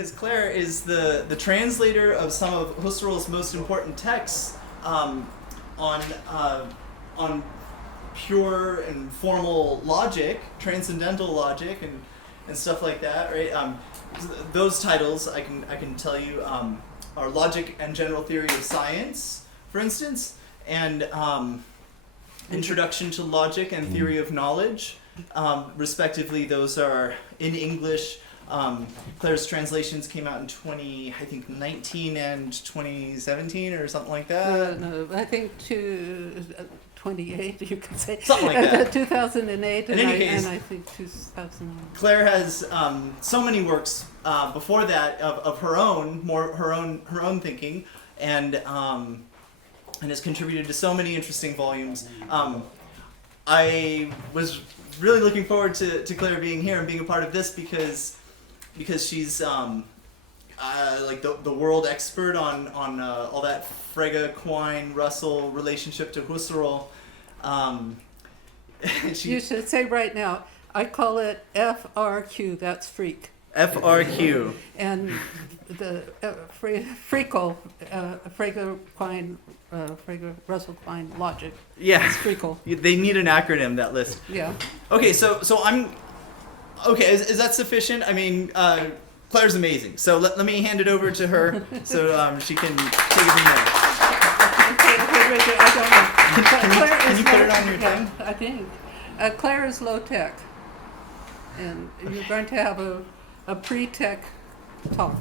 because Claire is the translator of some of Husserl's most important texts on pure and formal logic, transcendental logic, and stuff like that, right? Those titles I can tell you are Logic and General Theory of Science, for instance, and Introduction to Logic and Theory of Knowledge, respectively. Those are in English. Claire's translations came out in 2019 and 2017 or something like that. No, I think 28, you could say. Something like that. 2008, In any case, and I think 2009. Claire has so many works before that of her own, her own thinking, and has contributed to so many interesting volumes. I was really looking forward to Claire being here and being a part of this because she's like the world expert on all that Frege, Quine, Russell relationship to Husserl. You should say right now, I call it FRQ, that's freak. FRQ. And the Freakle, Frege, Quine, Frege, Russell, Quine logic. Yeah. It's Freakle. They need an acronym, that list. Yeah. Okay, so I'm... Okay, is that sufficient? I mean, Claire's amazing. So let me hand it over to her so she can take it from there. I don't know. Can you put it on your thing? I think. Claire is low tech. And you're going to have a pre-tech talk.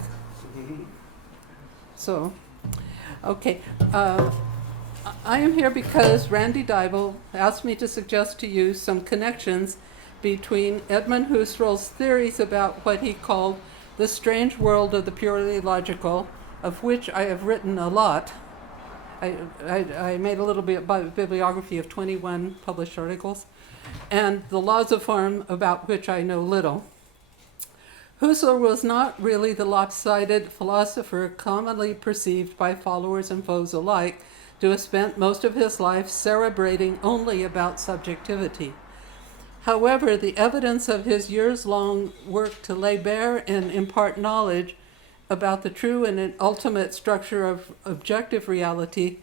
So, okay. I am here because Randy Dybel asked me to suggest to you some connections between Edmund Husserl's theories about what he called the strange world of the purely logical, of which I have written a lot. I made a little bit bibliography of 21 published articles, and the laws of form, about which I know little. Husserl was not really the lopsided philosopher commonly perceived by followers and foes alike to have spent most of his life cerebrating only about subjectivity. However, the evidence of his years-long work to lay bare and impart knowledge about the true and ultimate structure of objective reality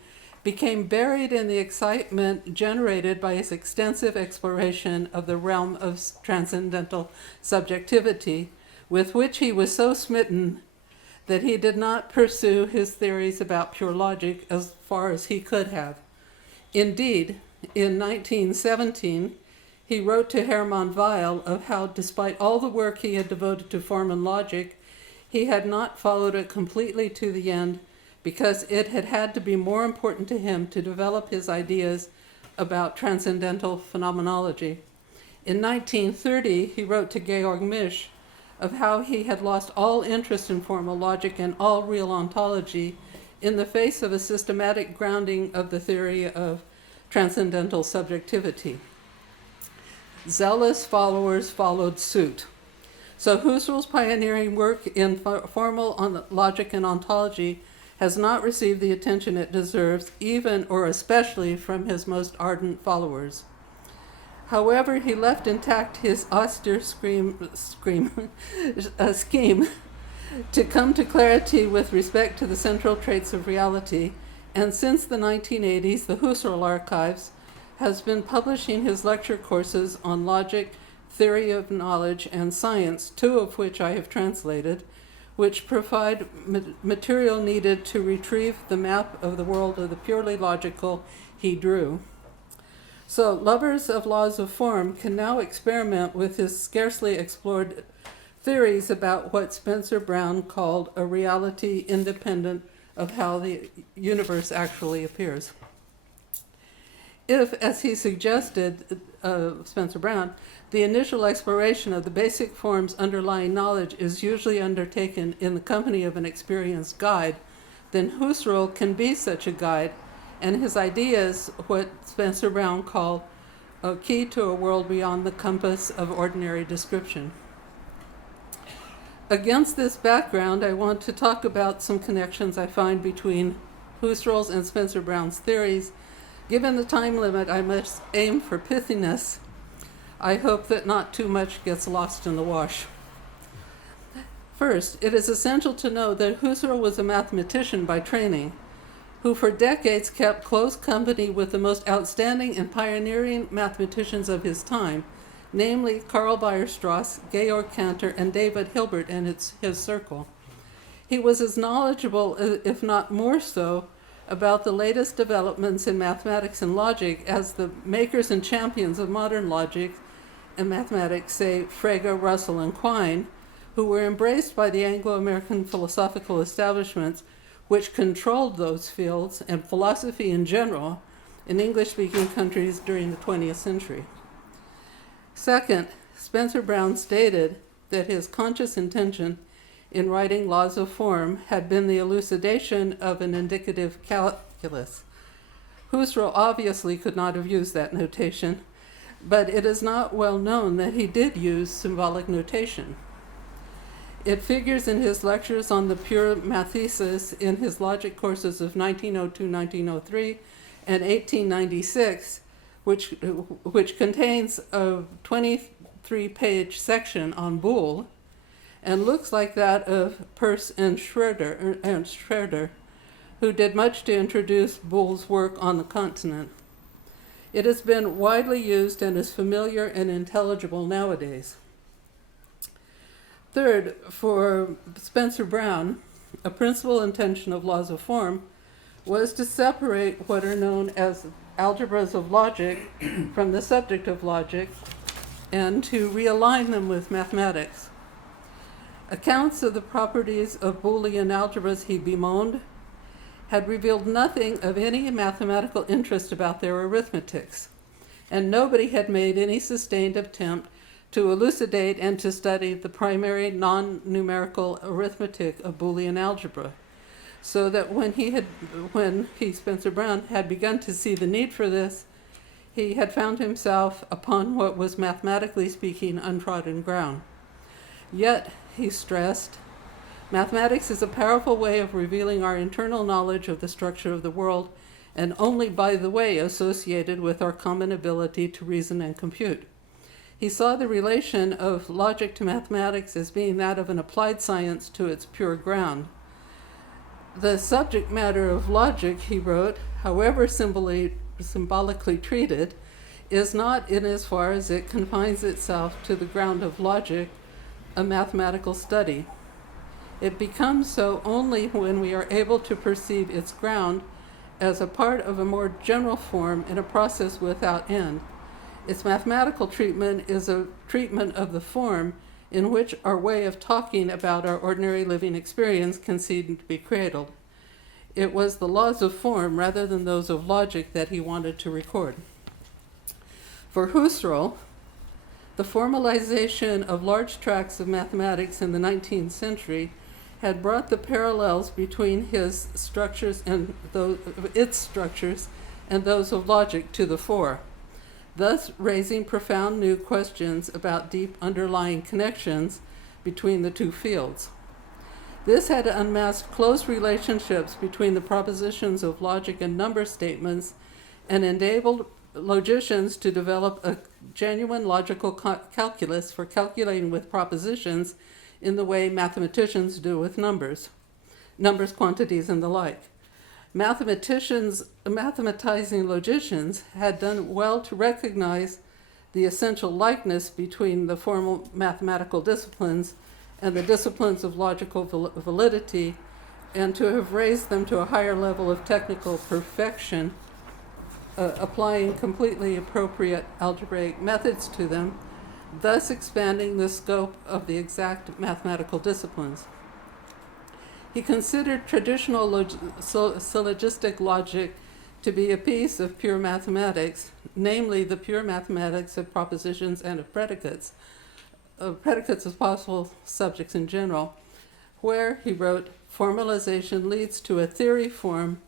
became buried in the excitement generated by his extensive exploration of the realm of transcendental subjectivity, with which he was so smitten that he did not pursue his theories about pure logic as far as he could have. Indeed, in 1917, he wrote to Hermann Weyl of how, despite all the work he had devoted to form and logic, he had not followed it completely to the end because it had had to be more important to him to develop his ideas about transcendental phenomenology. In 1930, he wrote to Georg Misch of how he had lost all interest in formal logic and all real ontology in the face of a systematic grounding of the theory of transcendental subjectivity. Zealous followers followed suit. So Husserl's pioneering work in formal logic and ontology has not received the attention it deserves, even or especially from his most ardent followers. However, he left intact his austere scheme to come to clarity with respect to the central traits of reality, and since the 1980s, the Husserl Archives has been publishing his lecture courses on logic, theory of knowledge, and science, 2 of which I have translated, which provide material needed to retrieve the map of the world of the purely logical he drew. So lovers of laws of form can now experiment with his scarcely explored theories about what Spencer Brown called a reality independent of how the universe actually appears. If, as he suggested, Spencer Brown, the initial exploration of the basic forms underlying knowledge is usually undertaken in the company of an experienced guide, then Husserl can be such a guide, and his ideas, what Spencer Brown called a key to a world beyond the compass of ordinary description. Against this background, I want to talk about some connections I find between Husserl's and Spencer Brown's theories. Given the time limit, I must aim for pithiness. I hope that not too much gets lost in the wash. First, it is essential to know that Husserl was a mathematician by training, who for decades kept close company with the most outstanding and pioneering mathematicians of his time, namely Karl Weierstrass, Georg Cantor, and David Hilbert and his circle. He was as knowledgeable, if not more so, about the latest developments in mathematics and logic as the makers and champions of modern logic and mathematics, say Frege, Russell, and Quine, who were embraced by the Anglo-American philosophical establishments which controlled those fields and philosophy in general in English-speaking countries during the 20th century. Second, Spencer Brown stated that his conscious intention in writing Laws of Form had been the elucidation of an indicative calculus. Husserl obviously could not have used that notation, but it is not well known that he did use symbolic notation. It figures in his lectures on the pure mathesis in his logic courses of 1902-1903 and 1896, which contains a 23-page section on Boole and looks like that of Peirce and Schroeder, who did much to introduce Boole's work on the continent. It has been widely used and is familiar and intelligible nowadays. Third, for Spencer Brown, a principal intention of Laws of Form was to separate what are known as algebras of logic from the subject of logic and to realign them with mathematics. Accounts of the properties of Boolean algebras he bemoaned had revealed nothing of any mathematical interest about their arithmetics, and nobody had made any sustained attempt to elucidate and to study the primary non-numerical arithmetic of Boolean algebra, so that when Spencer Brown, had begun to see the need for this, he had found himself upon what was mathematically speaking untrodden ground. Yet, he stressed, mathematics is a powerful way of revealing our internal knowledge of the structure of the world, and only by the way associated with our common ability to reason and compute. He saw the relation of logic to mathematics as being that of an applied science to its pure ground. The subject matter of logic, he wrote, however symbolically treated, is not, in as far as it confines itself to the ground of logic, a mathematical study. It becomes so only when we are able to perceive its ground as a part of a more general form in a process without end. Its mathematical treatment is a treatment of the form in which our way of talking about our ordinary living experience can seem to be cradled. It was the laws of form rather than those of logic that he wanted to record. For Husserl, the formalization of large tracts of mathematics in the 19th century had brought the parallels between his structures and its structures and those of logic to the fore, thus raising profound new questions about deep underlying connections between the two fields. This had unmasked close relationships between the propositions of logic and number statements and enabled logicians to develop a genuine logical calculus for calculating with propositions in the way mathematicians do with numbers, quantities, and the like. Mathematizing logicians had done well to recognize the essential likeness between the formal mathematical disciplines and the disciplines of logical validity, and to have raised them to a higher level of technical perfection, applying completely appropriate algebraic methods to them, thus expanding the scope of the exact mathematical disciplines. He considered traditional syllogistic logic to be a piece of pure mathematics, namely the pure mathematics of propositions and of predicates as possible subjects in general, where, he wrote, formalization leads to a theory form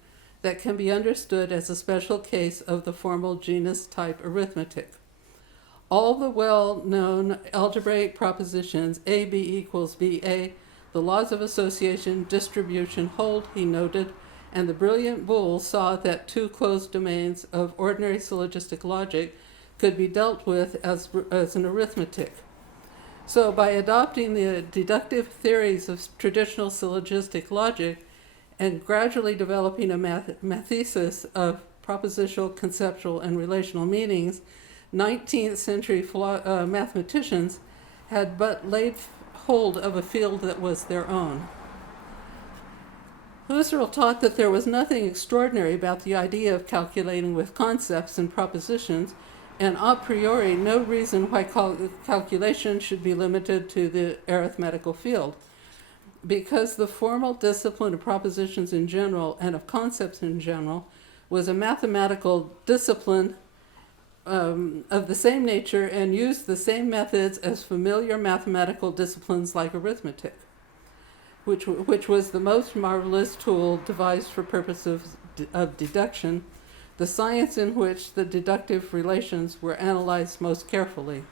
that can be understood as a special case of the formal genus-type arithmetic. All the well-known algebraic propositions AB equals BA, the laws of association, distribution hold, he noted, and the brilliant Boole saw that two closed domains of ordinary syllogistic logic could be dealt with as an arithmetic. So by adopting the deductive theories of traditional syllogistic logic and gradually developing a mathesis of propositional, conceptual, and relational meanings, 19th century mathematicians had but laid hold of a field that was their own. Husserl taught that there was nothing extraordinary about the idea of calculating with concepts and propositions, and a priori no reason why calculation should be limited to the arithmetical field. Because the formal discipline of propositions in general and of concepts in general was a mathematical discipline of the same nature and used the same methods as familiar mathematical disciplines like arithmetic, which was the most marvelous tool devised for purposes of deduction, the science in which the deductive relations were analyzed most carefully.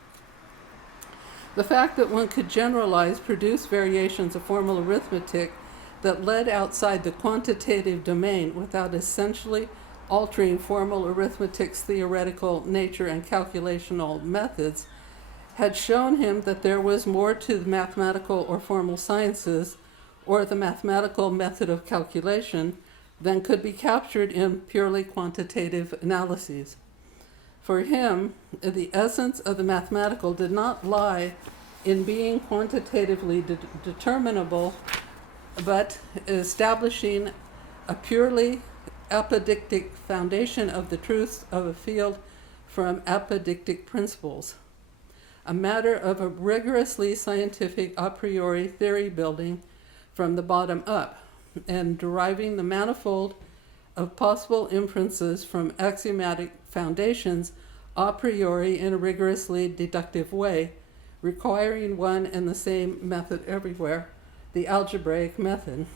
The fact that one could generalize produced variations of formal arithmetic that led outside the quantitative domain without essentially altering formal arithmetic's theoretical nature and calculational methods had shown him that there was more to the mathematical or formal sciences or the mathematical method of calculation than could be captured in purely quantitative analyses. For him, the essence of the mathematical did not lie in being quantitatively determinable, but establishing a purely apodictic foundation of the truths of a field from apodictic principles, a matter of a rigorously scientific a priori theory building from the bottom up, and deriving the manifold of possible inferences from axiomatic foundations a priori in a rigorously deductive way, requiring one and the same method everywhere, the algebraic method.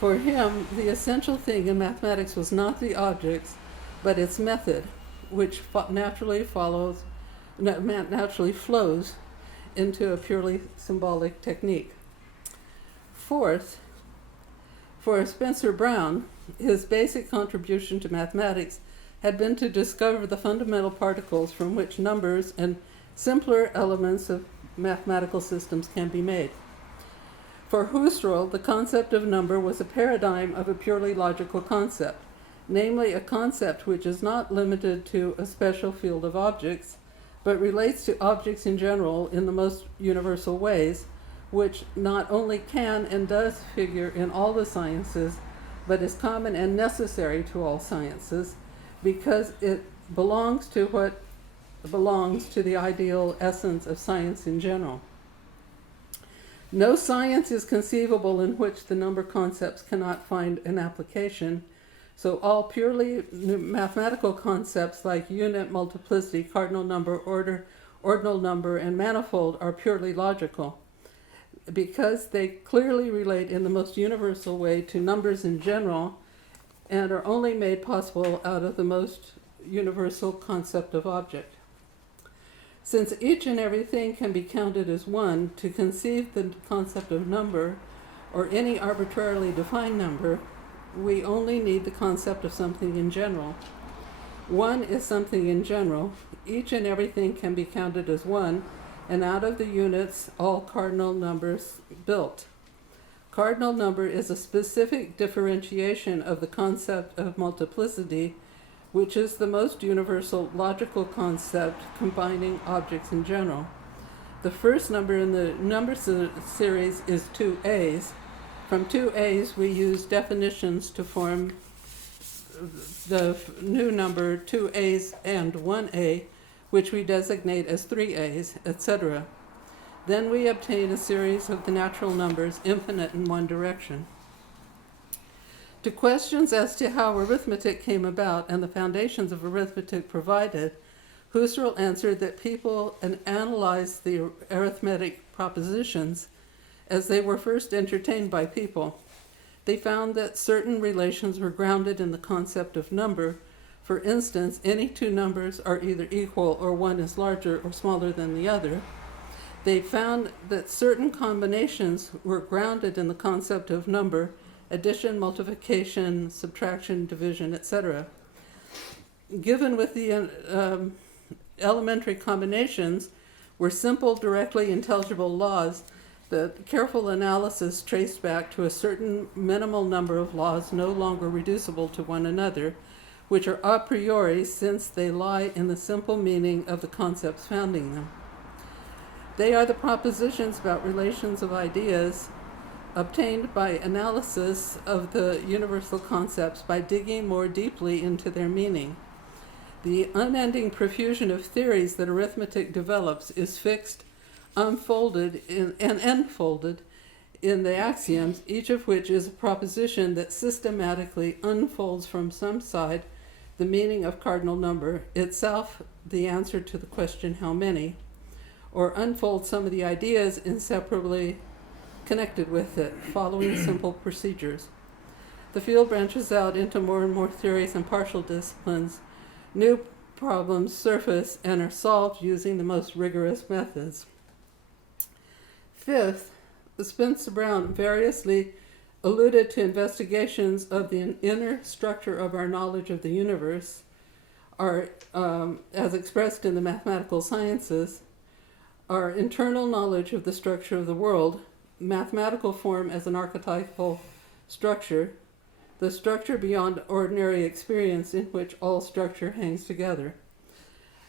For him, the essential thing in mathematics was not the objects, but its method, which naturally flows into a purely symbolic technique. Fourth, for Spencer Brown, his basic contribution to mathematics had been to discover the fundamental particles from which numbers and simpler elements of mathematical systems can be made. For Husserl, the concept of number was a paradigm of a purely logical concept, namely a concept which is not limited to a special field of objects, but relates to objects in general in the most universal ways, which not only can and does figure in all the sciences, but is common and necessary to all sciences, because it belongs to the ideal essence of science in general. No science is conceivable in which the number concepts cannot find an application, so all purely mathematical concepts like unit, multiplicity, cardinal number, order, ordinal number, and manifold are purely logical, because they clearly relate in the most universal way to numbers in general and are only made possible out of the most universal concept of object. Since each and everything can be counted as one, to conceive the concept of number, or any arbitrarily defined number, we only need the concept of something in general. One is something in general. Each and everything can be counted as one, and out of the units, all cardinal numbers built. Cardinal number is a specific differentiation of the concept of multiplicity, which is the most universal logical concept combining objects in general. The first number in the number series is 2a's. From 2a's, we use definitions to form the new number 2a's and 1a, which we designate as 3a's, etc. Then we obtain a series of the natural numbers infinite in one direction. To questions as to how arithmetic came about and the foundations of arithmetic provided, Husserl answered that people analyzed the arithmetic propositions as they were first entertained by people. They found that certain relations were grounded in the concept of number. For instance, any two numbers are either equal or one is larger or smaller than the other. They found that certain combinations were grounded in the concept of number: addition, multiplication, subtraction, division, etc. Given with the elementary combinations were simple, directly intelligible laws, the careful analysis traced back to a certain minimal number of laws no longer reducible to one another, which are a priori since they lie in the simple meaning of the concepts founding them. They are the propositions about relations of ideas obtained by analysis of the universal concepts by digging more deeply into their meaning. The unending profusion of theories that arithmetic develops is fixed, unfolded, and enfolded in the axioms, each of which is a proposition that systematically unfolds from some side the meaning of cardinal number, itself the answer to the question how many, or unfolds some of the ideas inseparably connected with it, following simple procedures. The field branches out into more and more theories and partial disciplines. New problems surface and are solved using the most rigorous methods. Fifth, Spencer Brown variously alluded to investigations of the inner structure of our knowledge of the universe, as expressed in the mathematical sciences, our internal knowledge of the structure of the world, mathematical form as an archetypal structure, the structure beyond ordinary experience in which all structure hangs together.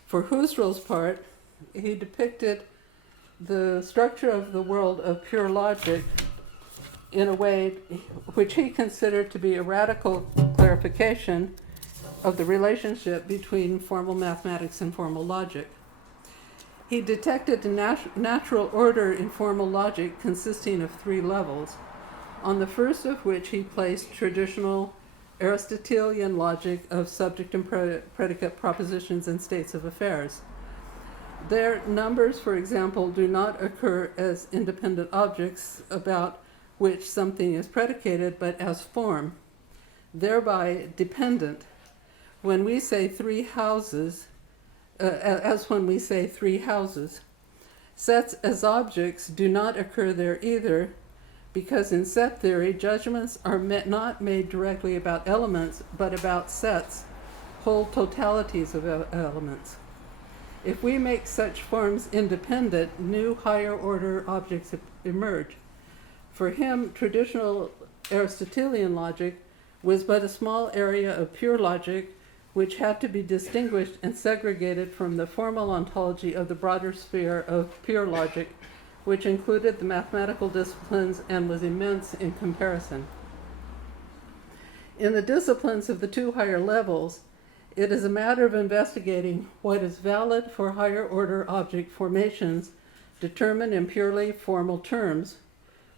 For Husserl's part, he depicted the structure of the world of pure logic in a way which he considered to be a radical clarification of the relationship between formal mathematics and formal logic. He detected a natural order in formal logic consisting of three levels, on the first of which he placed traditional Aristotelian logic of subject and predicate propositions and states of affairs. Their numbers, for example, do not occur as independent objects about which something is predicated, but as form, thereby dependent. When we say three houses, sets as objects do not occur there either, because in set theory, judgments are not made directly about elements, but about sets, whole totalities of elements. If we make such forms independent, new higher order objects emerge. For him, traditional Aristotelian logic was but a small area of pure logic which had to be distinguished and segregated from the formal ontology of the broader sphere of pure logic, which included the mathematical disciplines and was immense in comparison. In the disciplines of the two higher levels, it is a matter of investigating what is valid for higher order object formations determined in purely formal terms,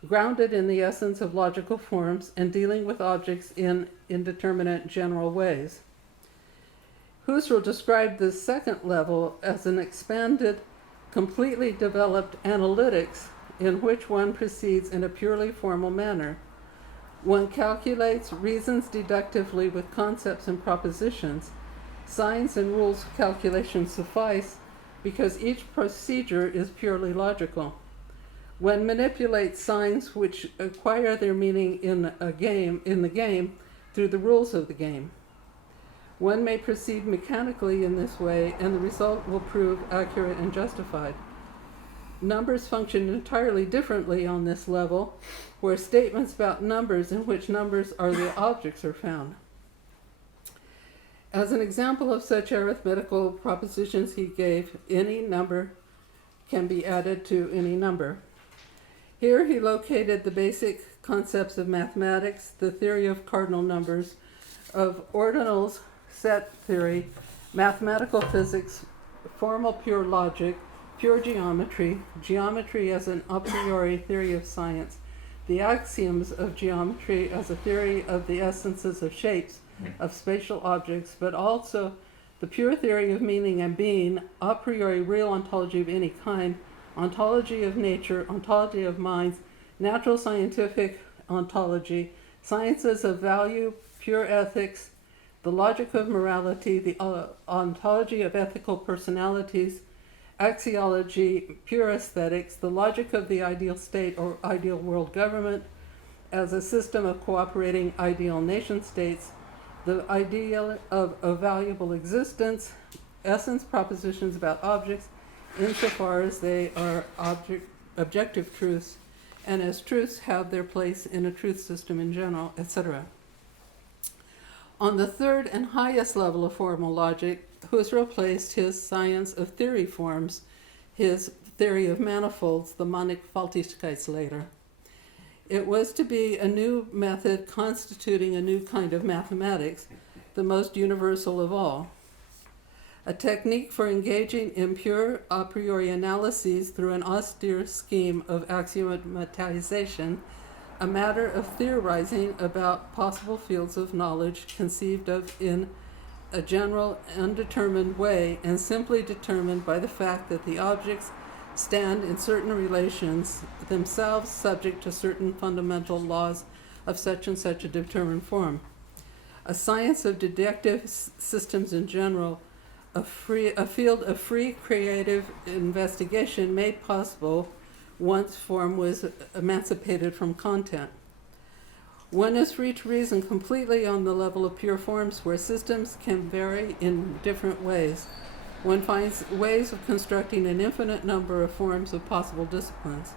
grounded in the essence of logical forms and dealing with objects in indeterminate general ways. Husserl described this second level as an expanded, completely developed analytics in which one proceeds in a purely formal manner. One calculates, reasons deductively with concepts and propositions. Signs and rules of calculation suffice because each procedure is purely logical. One manipulates signs which acquire their meaning in the game through the rules of the game. One may proceed mechanically in this way, and the result will prove accurate and justified. Numbers function entirely differently on this level, where statements about numbers in which numbers are the objects are found. As an example of such arithmetical propositions he gave, any number can be added to any number. Here he located the basic concepts of mathematics, the theory of cardinal numbers, of ordinals, set theory, mathematical physics, formal pure logic, pure geometry, geometry as an a priori theory of science, the axioms of geometry as a theory of the essences of shapes of spatial objects, but also the pure theory of meaning and being, a priori real ontology of any kind, ontology of nature, ontology of minds, natural scientific ontology, sciences of value, pure ethics, the logic of morality, the ontology of ethical personalities, axiology, pure aesthetics, the logic of the ideal state or ideal world government as a system of cooperating ideal nation states, the ideal of a valuable existence, essence propositions about objects, insofar as they are objective truths, and as truths have their place in a truth system in general, etc. On the third and highest level of formal logic, Husserl placed his science of theory forms, his theory of manifolds, the Mannigfaltigkeitslehre. It was to be a new method constituting a new kind of mathematics, the most universal of all. A technique for engaging in pure a priori analyses through an austere scheme of axiomatization, a matter of theorizing about possible fields of knowledge conceived of in a general, undetermined way and simply determined by the fact that the objects stand in certain relations, themselves subject to certain fundamental laws of such and such a determined form. A science of deductive systems in general, a field of free creative investigation made possible once form was emancipated from content. One is free to reason completely on the level of pure forms where systems can vary in different ways. One finds ways of constructing an infinite number of forms of possible disciplines.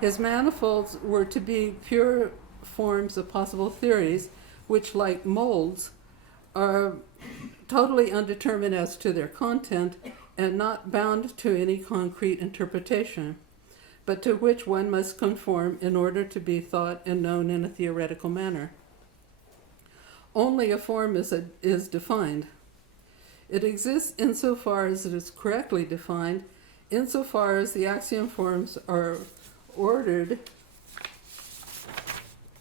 His manifolds were to be pure forms of possible theories, which, like molds, are totally undetermined as to their content and not bound to any concrete interpretation, but to which one must conform in order to be thought and known in a theoretical manner. Only a form is defined. It exists insofar as it is correctly defined, insofar as the axiom forms are ordered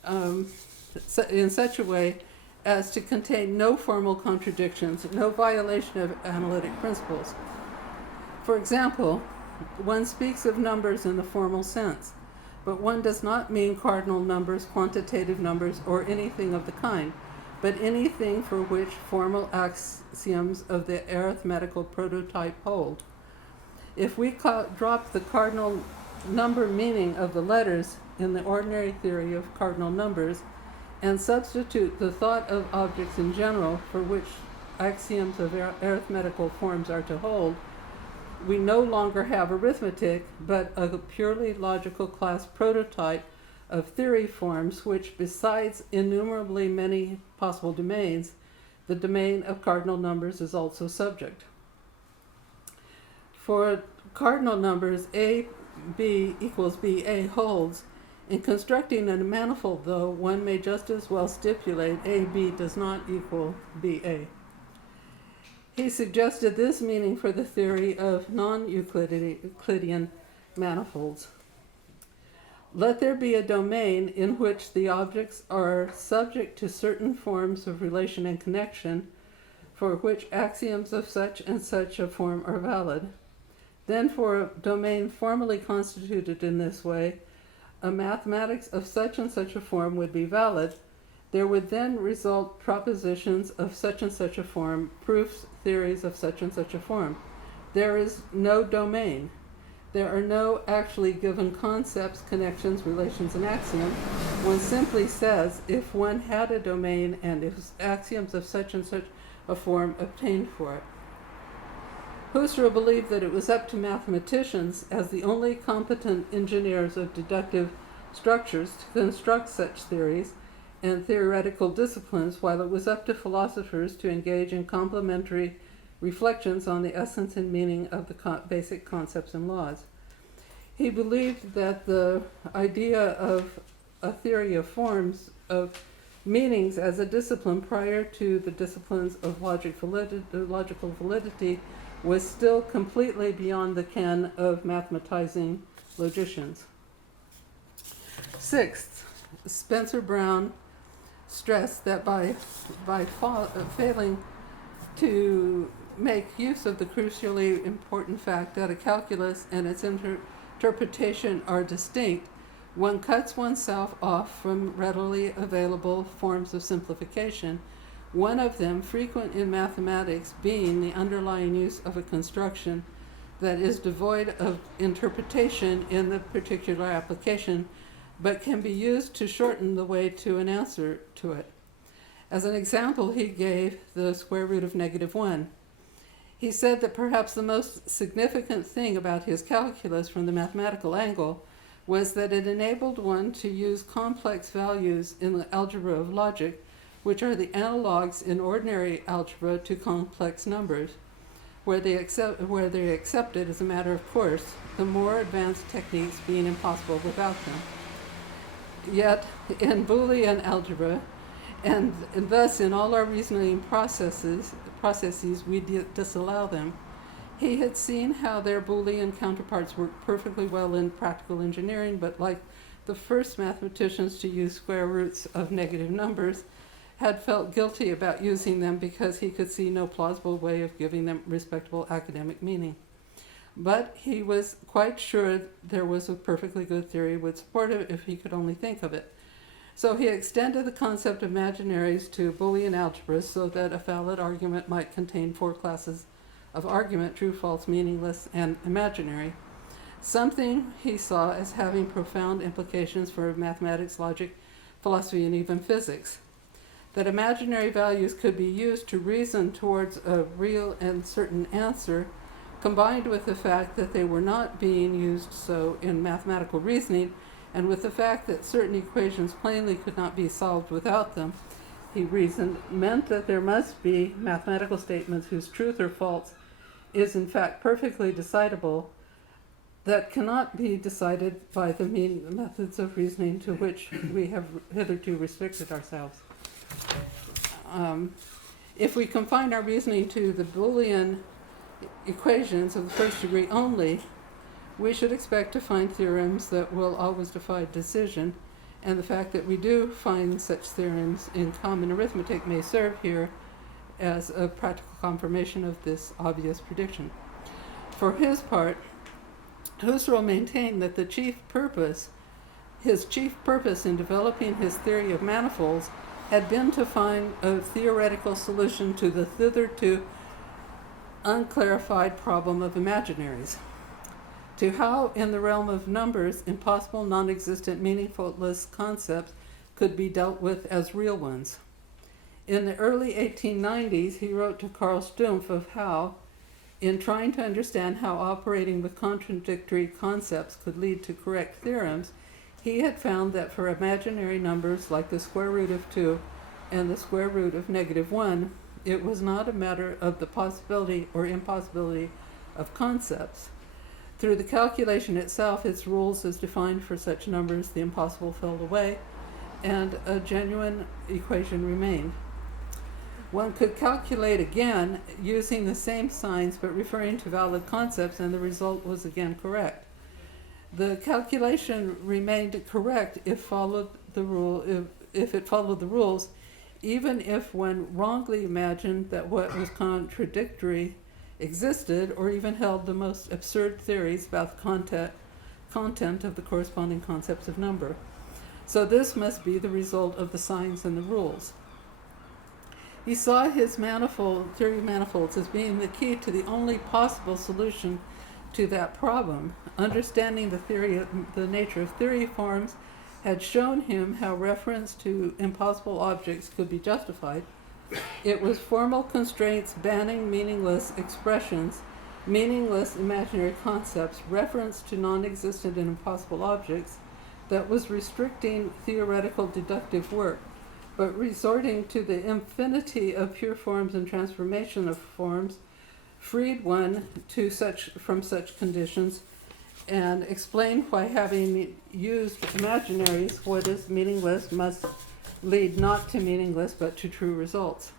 in such a way as to contain no formal contradictions, no violation of analytic principles. For example, one speaks of numbers in the formal sense, but one does not mean cardinal numbers, quantitative numbers, or anything of the kind, but anything for which formal axioms of the arithmetical prototype hold. If we drop the cardinal number meaning of the letters in the ordinary theory of cardinal numbers and substitute the thought of objects in general for which axioms of arithmetical forms are to hold, we no longer have arithmetic, but a purely logical class prototype of theory forms which, besides innumerably many possible domains, the domain of cardinal numbers is also subject. For cardinal numbers, a b equals ba holds. In constructing a manifold, though, one may just as well stipulate ab does not equal ba. He suggested this meaning for the theory of non-Euclidean manifolds. Let there be a domain in which the objects are subject to certain forms of relation and connection, for which axioms of such and such a form are valid. Then for a domain formally constituted in this way, a mathematics of such and such a form would be valid. There would then result propositions of such and such a form, proofs, theories of such and such a form. There is no domain. There are no actually given concepts, connections, relations, and axioms. One simply says if one had a domain and if axioms of such and such a form obtained for it. Husserl believed that it was up to mathematicians, as the only competent engineers of deductive structures, to construct such theories and theoretical disciplines, while it was up to philosophers to engage in complementary reflections on the essence and meaning of the basic concepts and laws. He believed that the idea of a theory of forms, of meanings as a discipline prior to the disciplines of logical validity, was still completely beyond the ken of mathematizing logicians. Sixth, Spencer Brown stressed that by failing to make use of the crucially important fact that a calculus and its interpretation are distinct, one cuts oneself off from readily available forms of simplification, one of them frequent in mathematics being the underlying use of a construction that is devoid of interpretation in the particular application, but can be used to shorten the way to an answer to it. As an example, he gave the square root of -1. He said that perhaps the most significant thing about his calculus from the mathematical angle was that it enabled one to use complex values in the algebra of logic, which are the analogs in ordinary algebra to complex numbers, where they accepted as a matter of course, the more advanced techniques being impossible without them. Yet, in Boolean algebra, and thus in all our reasoning processes we disallow them. He had seen how their Boolean counterparts worked perfectly well in practical engineering, but like the first mathematicians to use square roots of negative numbers, had felt guilty about using them because he could see no plausible way of giving them respectable academic meaning. But he was quite sure there was a perfectly good theory would support it if he could only think of it. So he extended the concept of imaginaries to Boolean algebra so that a valid argument might contain 4 classes of argument: true, false, meaningless, and imaginary. Something he saw as having profound implications for mathematics, logic, philosophy, and even physics. That imaginary values could be used to reason towards a real and certain answer, combined with the fact that they were not being used so in mathematical reasoning, and with the fact that certain equations plainly could not be solved without them, he reasoned, meant that there must be mathematical statements whose truth or false is in fact perfectly decidable, that cannot be decided by the methods of reasoning to which we have hitherto restricted ourselves. If we confine our reasoning to the Boolean equations of the first degree only, we should expect to find theorems that will always defy decision, and the fact that we do find such theorems in common arithmetic may serve here as a practical confirmation of this obvious prediction. For his part, Husserl maintained that his chief purpose in developing his theory of manifolds had been to find a theoretical solution to the thitherto unclarified problem of imaginaries, to how in the realm of numbers impossible, non-existent, meaningless concepts could be dealt with as real ones. In the early 1890s, he wrote to Carl Stumpf of how, in trying to understand how operating with contradictory concepts could lead to correct theorems, he had found that for imaginary numbers like the square root of 2 and the square root of -1, it was not a matter of the possibility or impossibility of concepts. Through the calculation itself, its rules as defined for such numbers, the impossible fell away, and a genuine equation remained. One could calculate again using the same signs but referring to valid concepts, and the result was again correct. The calculation remained correct if it followed the rules, even if one wrongly imagined that what was contradictory existed, or even held the most absurd theories about the content of the corresponding concepts of number. So this must be the result of the signs and the rules. He saw his theory of manifolds as being the key to the only possible solution to that problem. Understanding the nature of theory forms had shown him how reference to impossible objects could be justified. It was formal constraints banning meaningless expressions, meaningless imaginary concepts, reference to non-existent and impossible objects, that was restricting theoretical deductive work, but resorting to the infinity of pure forms and transformation of forms freed one from such conditions, and explained why, having used imaginaries, what is meaningless must lead not to meaningless but to true results.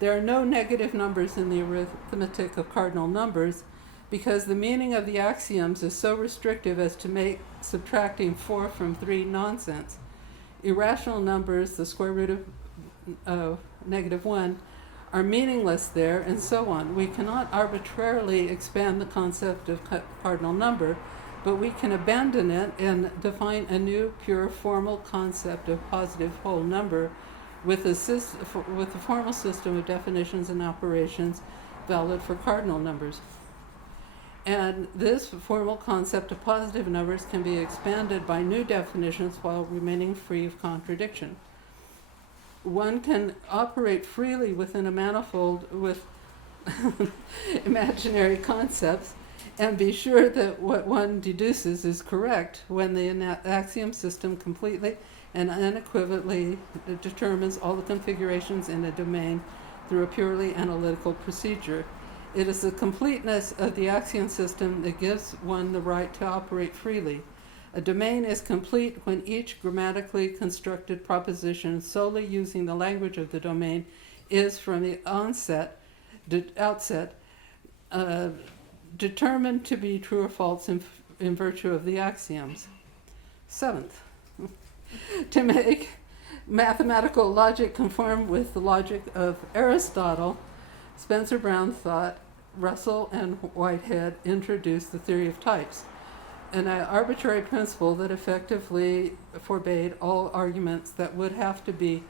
There are no negative numbers in the arithmetic of cardinal numbers, because the meaning of the axioms is so restrictive as to make subtracting 4 from 3 nonsense. Irrational numbers, the square root of -1, are meaningless there, and so on. We cannot arbitrarily expand the concept of cardinal number, but we can abandon it and define a new, pure, formal concept of positive whole number with a formal system of definitions and operations valid for cardinal numbers. And this formal concept of positive numbers can be expanded by new definitions while remaining free of contradiction. One can operate freely within a manifold with imaginary concepts and be sure that what one deduces is correct when the axiom system completely and unequivocally determines all the configurations in a domain through a purely analytical procedure. It is the completeness of the axiom system that gives one the right to operate freely. A domain is complete when each grammatically constructed proposition solely using the language of the domain is from the outset determined to be true or false in virtue of the axioms. Seventh, to make mathematical logic conform with the logic of Aristotle, Spencer Brown thought Russell and Whitehead introduced the theory of types, an arbitrary principle that effectively forbade all arguments that would have to be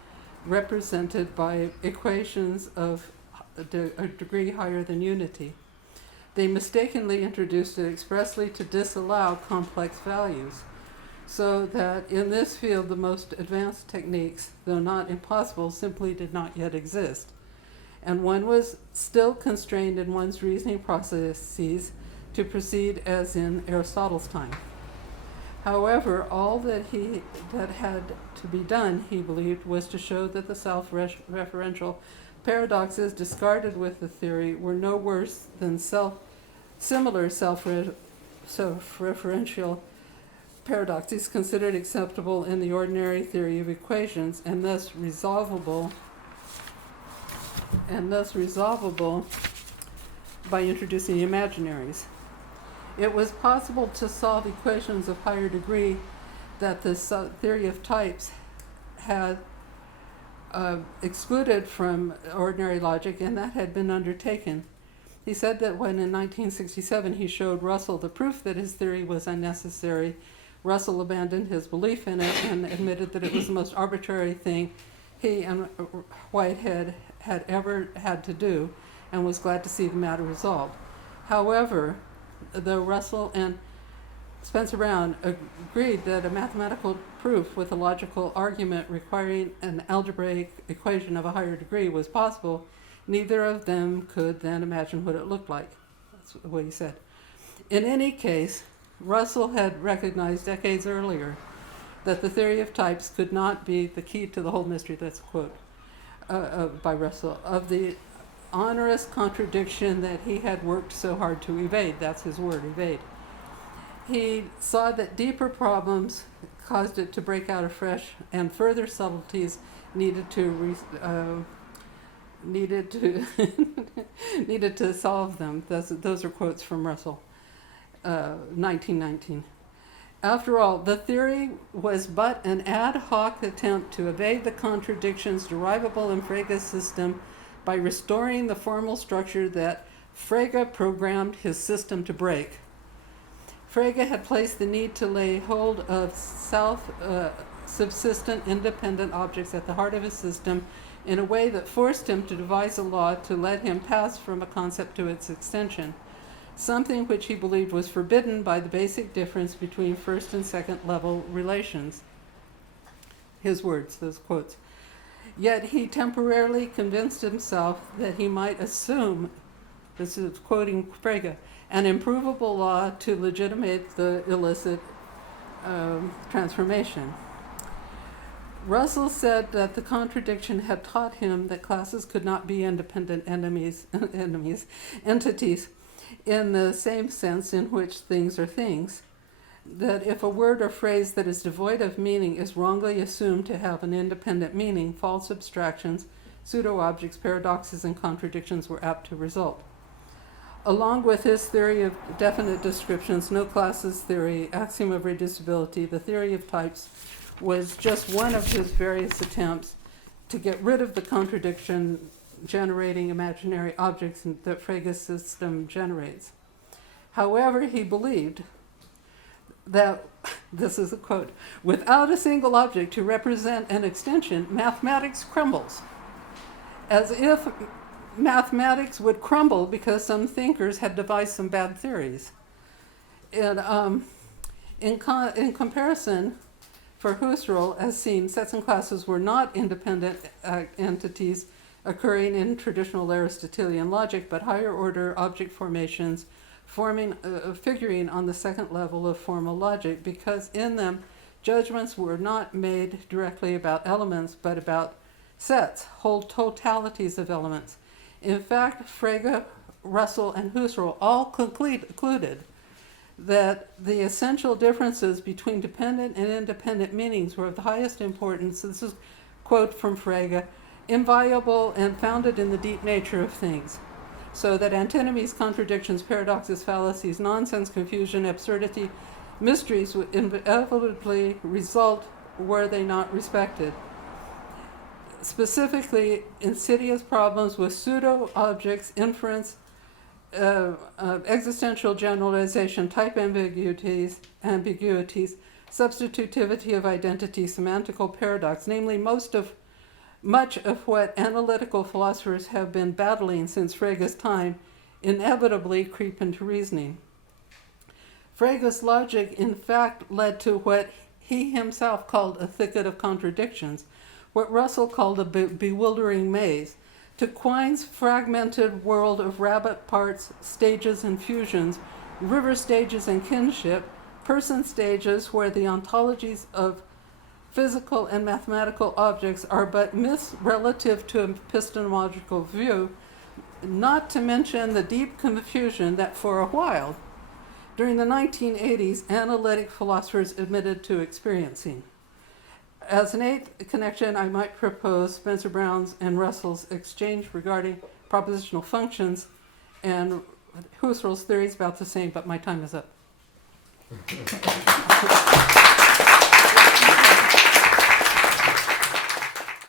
represented by equations of a degree higher than unity. They mistakenly introduced it expressly to disallow complex values, so that in this field the most advanced techniques, though not impossible, simply did not yet exist. And one was still constrained in one's reasoning processes to proceed as in Aristotle's time. However, all that had to be done, he believed, was to show that the self-referential paradoxes discarded with the theory were no worse than similar self-referential paradoxes considered acceptable in the ordinary theory of equations and thus resolvable by introducing imaginaries. It was possible to solve equations of higher degree that the theory of types had excluded from ordinary logic, and that had been undertaken. He said that when in 1967 he showed Russell the proof that his theory was unnecessary, Russell abandoned his belief in it and admitted that it was the most arbitrary thing he and Whitehead had ever had to do, and was glad to see the matter resolved. However, though Russell and Spencer Brown agreed that a mathematical proof with a logical argument requiring an algebraic equation of a higher degree was possible, neither of them could then imagine what it looked like. That's what he said. In any case, Russell had recognized decades earlier that the theory of types could not be the key to the whole mystery, that's a quote by Russell, of the onerous contradiction that he had worked so hard to evade. That's his word, evade. He saw that deeper problems caused it to break out afresh, and further subtleties needed to solve them. Those are quotes from Russell, 1919. After all, the theory was but an ad hoc attempt to evade the contradictions derivable in Frege's system by restoring the formal structure that Frege programmed his system to break. Frege had placed the need to lay hold of self-subsistent independent objects at the heart of his system in a way that forced him to devise a law to let him pass from a concept to its extension, something which he believed was forbidden by the basic difference between first and second level relations. His words, those quotes. Yet he temporarily convinced himself that he might assume, this is quoting Frege, an improvable law to legitimate the illicit transformation. Russell said that the contradiction had taught him that classes could not be independent entities, in the same sense in which things are things, that if a word or phrase that is devoid of meaning is wrongly assumed to have an independent meaning, false abstractions, pseudo-objects, paradoxes, and contradictions were apt to result. Along with his theory of definite descriptions, no classes theory, axiom of reducibility, the theory of types was just one of his various attempts to get rid of the contradiction generating imaginary objects that Frege's system generates. However, he believed that, this is a quote, without a single object to represent an extension, mathematics crumbles. As if mathematics would crumble because some thinkers had devised some bad theories. And in comparison, for Husserl, as seen, sets and classes were not independent entities occurring in traditional Aristotelian logic, but higher order object formations figuring on the second level of formal logic, because in them judgments were not made directly about elements, but about sets, whole totalities of elements. In fact, Frege, Russell, and Husserl all concluded that the essential differences between dependent and independent meanings were of the highest importance. This is a quote from Frege, inviolable and founded in the deep nature of things. So that antinomies, contradictions, paradoxes, fallacies, nonsense, confusion, absurdity, mysteries would inevitably result were they not respected. Specifically, insidious problems with pseudo-objects, inference, existential generalization, type ambiguities, substitutivity of identity, semantical paradox, namely much of what analytical philosophers have been battling since Frege's time, inevitably creep into reasoning. Frege's logic, in fact, led to what he himself called a thicket of contradictions, what Russell called a bewildering maze. To Quine's fragmented world of rabbit parts, stages and fusions, river stages and kinship, person stages where the ontologies of physical and mathematical objects are but myths relative to epistemological view, not to mention the deep confusion that for a while, during the 1980s, analytic philosophers admitted to experiencing. As an eighth connection, I might propose Spencer Brown's and Russell's exchange regarding propositional functions, and Husserl's theory is about the same, but my time is up.